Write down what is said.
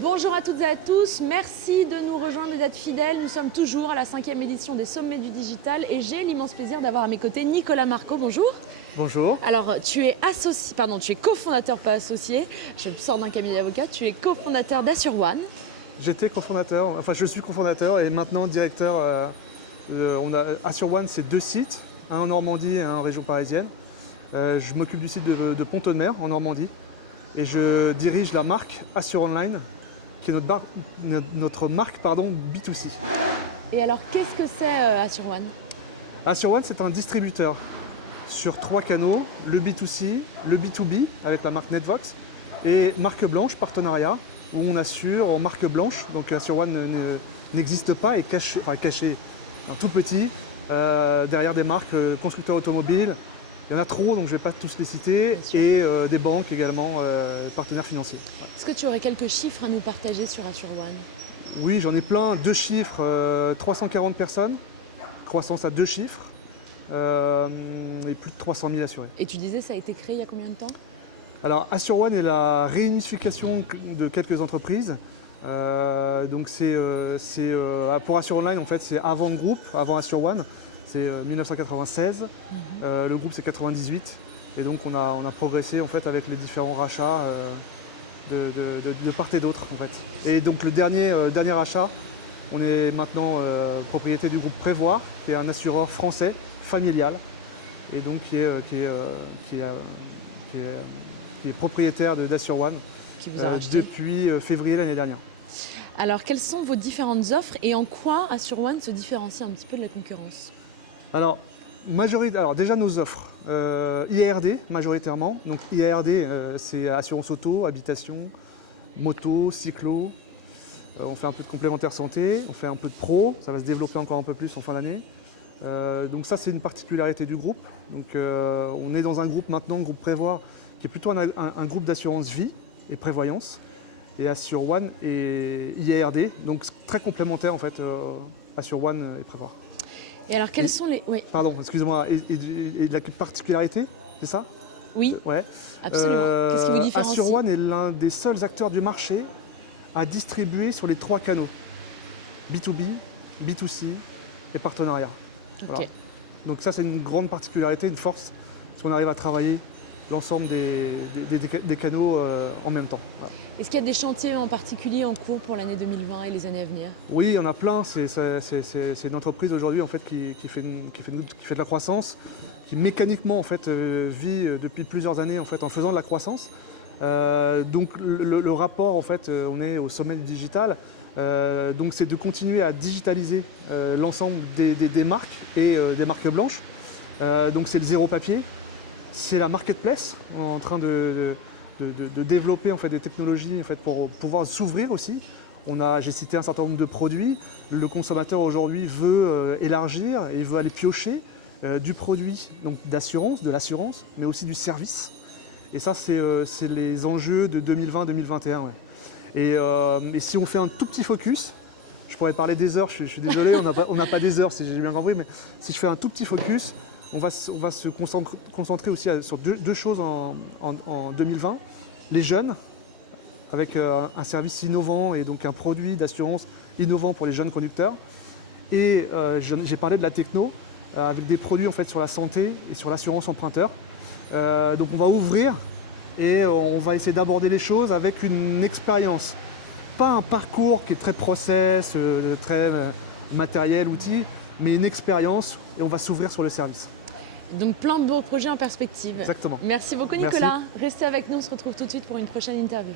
Bonjour à toutes et à tous, merci de nous rejoindre et d'être fidèles. Nous sommes toujours à la 5e édition des Sommets du Digital et j'ai l'immense plaisir d'avoir à mes côtés Nicolas Marco. Bonjour. Bonjour. Alors, tu es cofondateur, pas associé, je sors d'un cabinet d'avocats, tu es cofondateur d'Assure-One. J'étais cofondateur, enfin je suis cofondateur et maintenant directeur. Assure-One, c'est 2 sites, un en Normandie et un en région parisienne. Je m'occupe du site de Pont-de-Mer en Normandie et je dirige la marque Assure Online, qui est notre marque B2C. Et alors, qu'est-ce que c'est Assure-One? Assure-One, c'est un distributeur sur 3 canaux, le B2C, le B2B avec la marque Netvox et marque blanche, partenariat, où on assure en marque blanche. Donc Assure-One n'existe pas, est caché, un tout petit, derrière des marques constructeurs automobiles. Il y en a trop, donc je ne vais pas tous les citer, et des banques également, partenaires financiers. Est-ce que tu aurais quelques chiffres à nous partager sur Assure-One? Oui, j'en ai plein, 2 chiffres, 340 personnes, croissance à 2 chiffres, et plus de 300 000 assurés. Et tu disais, ça a été créé il y a combien de temps? Alors Assure-One est la réunification de quelques entreprises. Pour Assure Online, en fait, c'est avant le groupe, avant Assure-One, c'est 1996. Le groupe, c'est 98. Et donc on a progressé en fait avec les différents rachats de part et d'autre en fait. Et donc le dernier rachat, on est maintenant propriété du groupe Prévoir, qui est un assureur français familial, et donc qui est propriétaire d'Assure-One depuis février l'année dernière. Alors, quelles sont vos différentes offres et en quoi Assure-One se différencie un petit peu de la concurrence? Alors déjà nos offres, IARD majoritairement. Donc IARD, c'est assurance auto, habitation, moto, cyclo. On fait un peu de complémentaire santé, on fait un peu de pro, ça va se développer encore un peu plus en fin d'année. Donc ça, c'est une particularité du groupe. Donc on est dans un groupe maintenant, groupe Prévoir, qui est plutôt un groupe d'assurance vie et prévoyance. Et Assure-One et IARD, donc très complémentaire en fait, Assure-One et Prévoir. Et alors, quels sont les... Oui. Pardon, excusez-moi, et la particularité, c'est ça? Oui, ouais. Absolument. Qu'est-ce qui vous différencie? Assure-One est l'un des seuls acteurs du marché à distribuer sur les 3 canaux, B2B, B2C et partenariat. Okay. Voilà. Donc ça, c'est une grande particularité, une force, parce qu'on arrive à travailler l'ensemble des canaux en même temps. Voilà. Est-ce qu'il y a des chantiers en particulier en cours pour l'année 2020 et les années à venir? Oui, il y en a plein. C'est une entreprise aujourd'hui en fait, qui fait de la croissance, qui mécaniquement en fait, vit depuis plusieurs années en fait, en faisant de la croissance. Donc le rapport, en fait, on est au sommet du digital. Donc c'est de continuer à digitaliser l'ensemble des marques et des marques blanches. Donc c'est le zéro papier. C'est la marketplace, on est en train de développer en fait, des technologies en fait, pour pouvoir s'ouvrir aussi. J'ai cité un certain nombre de produits. Le consommateur aujourd'hui veut élargir et veut aller piocher du produit, donc d'assurance, de l'assurance, mais aussi du service. Et ça, c'est les enjeux de 2020-2021. Ouais. Et si on fait un tout petit focus, je pourrais parler des heures, je suis désolé, on n'a pas des heures si j'ai bien compris, mais si je fais un tout petit focus, on va se concentrer aussi sur deux choses en 2020. Les jeunes, avec un service innovant et donc un produit d'assurance innovant pour les jeunes conducteurs. Et j'ai parlé de la techno, avec des produits en fait, sur la santé et sur l'assurance emprunteur. Donc on va ouvrir et on va essayer d'aborder les choses avec une expérience. Pas un parcours qui est très process, très matériel, outil, mais une expérience et on va s'ouvrir sur le service. Donc plein de beaux projets en perspective. Exactement. Merci beaucoup Nicolas. Merci. Restez avec nous, on se retrouve tout de suite pour une prochaine interview.